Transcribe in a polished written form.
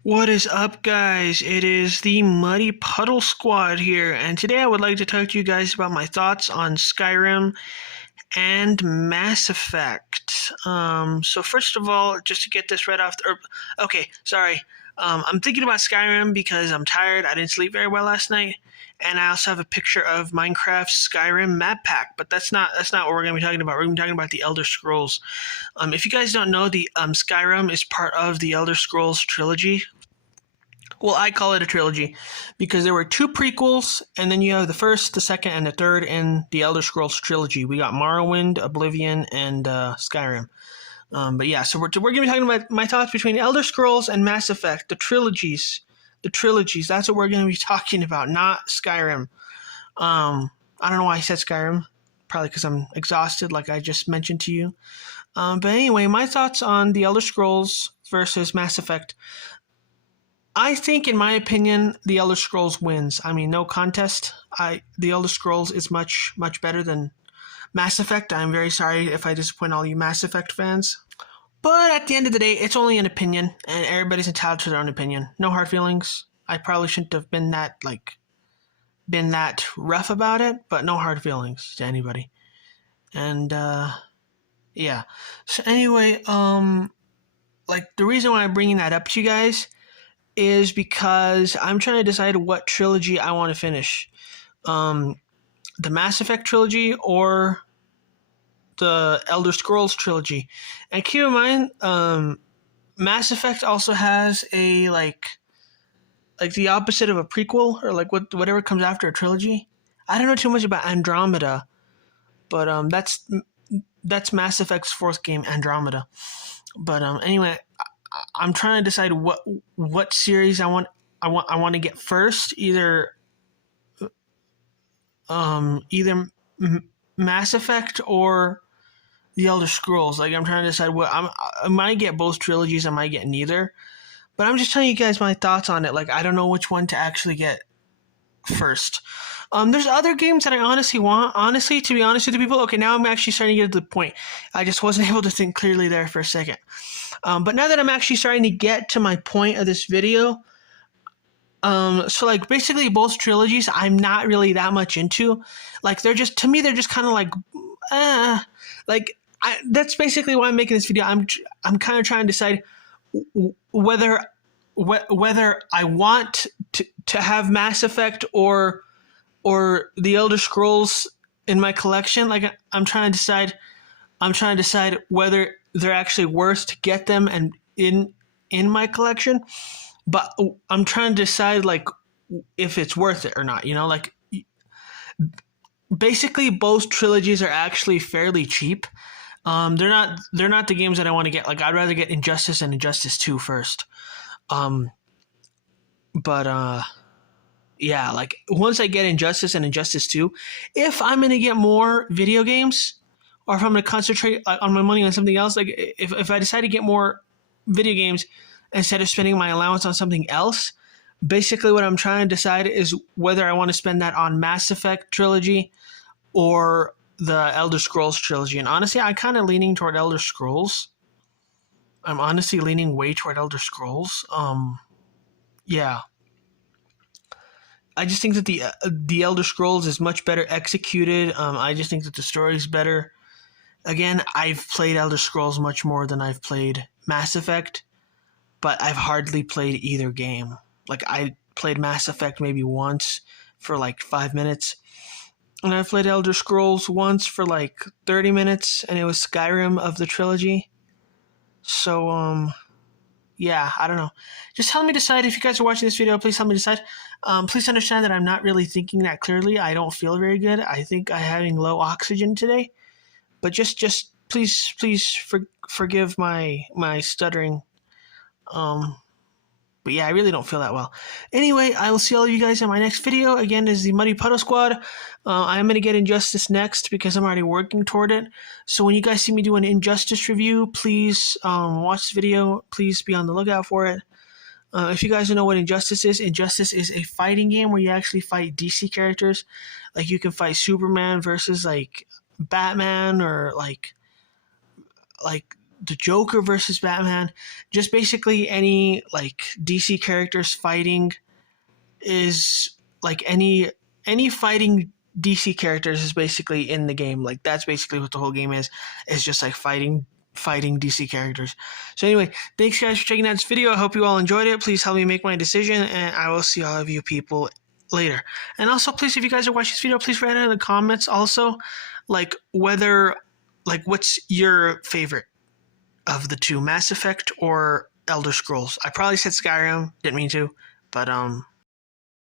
What is up, guys? It is the Muddy Puddle Squad here, and today I would like to talk to you guys about my thoughts on Skyrim and Mass Effect. So first of all, just to get this right off, okay, sorry. I'm thinking about Skyrim because I'm tired. I didn't sleep very well last night, and I also have a picture of Minecraft's Skyrim map pack. But that's not what we're going to be talking about. We're going to be talking about the Elder Scrolls. If you guys don't know, the Skyrim is part of the Elder Scrolls trilogy. Well, I call it a trilogy because there were two prequels, and then you have the first, the second, and the third in the Elder Scrolls trilogy. We got Morrowind, Oblivion, and Skyrim. But yeah, so we're going to be talking about my thoughts between Elder Scrolls and Mass Effect, the trilogies. The trilogies, that's what we're going to be talking about, not Skyrim. I don't know why I said Skyrim. Probably because I'm exhausted, like I just mentioned to you. But anyway, my thoughts on the Elder Scrolls versus Mass Effect. I think, in my opinion, the Elder Scrolls wins. I mean, no contest. The Elder Scrolls is much better than Mass Effect. I'm very sorry if I disappoint all you Mass Effect fans. But at the end of the day, it's only an opinion, and everybody's entitled to their own opinion. No hard feelings. I probably shouldn't have been that rough about it, but no hard feelings to anybody. And yeah. So anyway, the reason why I'm bringing that up to you guys is because I'm trying to decide what trilogy I want to finish. The Mass Effect trilogy or the Elder Scrolls trilogy. And keep in mind, Mass Effect also has a like the opposite of a prequel, or whatever comes after a trilogy. I don't know too much about Andromeda, but that's Mass Effect's fourth game, Andromeda. But anyway, I'm trying to decide what series I want to get first. Either Mass Effect or the Elder Scrolls. Like, I'm trying to decide I might get both trilogies. I might get neither. But I'm just telling you guys my thoughts on it. Like, I don't know which one to actually get first. There's other games that I honestly want. Honestly, to be honest with the people, okay, now I'm actually starting to get to the point. I just wasn't able to think clearly there for a second. But now that I'm actually starting to get to my point of this video, so like basically both trilogies, I'm not really that much into. Like, they're just, to me, they're just kind of that's basically why I'm making this video. I'm kind of trying to decide whether I want to have Mass Effect or the Elder Scrolls in my collection. Like, I'm trying to decide whether they're actually worth to get them and in my collection. But I'm trying to decide like if it's worth it or not. You know, like basically both trilogies are actually fairly cheap. They're not the games that I want to get. Like, I'd rather get Injustice and Injustice 2 first. Yeah, like once I get Injustice and Injustice 2, if I'm going to get more video games or if I'm going to concentrate on my money on something else, like if I decide to get more video games instead of spending my allowance on something else, basically what I'm trying to decide is whether I want to spend that on Mass Effect trilogy or the Elder Scrolls trilogy. And honestly, I'm kind of leaning toward Elder Scrolls. I'm honestly leaning way toward Elder Scrolls. Yeah. I just think that the Elder Scrolls is much better executed. I just think that the story is better. Again, I've played Elder Scrolls much more than I've played Mass Effect, but I've hardly played either game. Like, I played Mass Effect maybe once for like 5 minutes, and I played Elder Scrolls once for like 30 minutes, and it was Skyrim of the trilogy. So, yeah, I don't know. Just help me decide. If you guys are watching this video, please help me decide. Please understand that I'm not really thinking that clearly. I don't feel very good. I think I'm having low oxygen today. But just please forgive my stuttering. But yeah, I really don't feel that well. Anyway, I will see all of you guys in my next video. Again, this is the Muddy Puddle Squad. I'm going to get Injustice next because I'm already working toward it. So when you guys see me do an Injustice review, please watch the video. Please be on the lookout for it. If you guys don't know what Injustice is a fighting game where you actually fight DC characters. Like, you can fight Superman versus like Batman, or like the Joker versus Batman, just basically any like DC characters fighting is like any fighting DC characters is basically in the game. Like that's basically what the whole game is. It's just like fighting DC characters. So anyway, thanks guys for checking out this video. I hope you all enjoyed it. Please help me make my decision, and I will see all of you people later. And also, please, if you guys are watching this video, please write in the comments also, like what's your favorite of the two, Mass Effect or Elder Scrolls. I probably said Skyrim, didn't mean to, but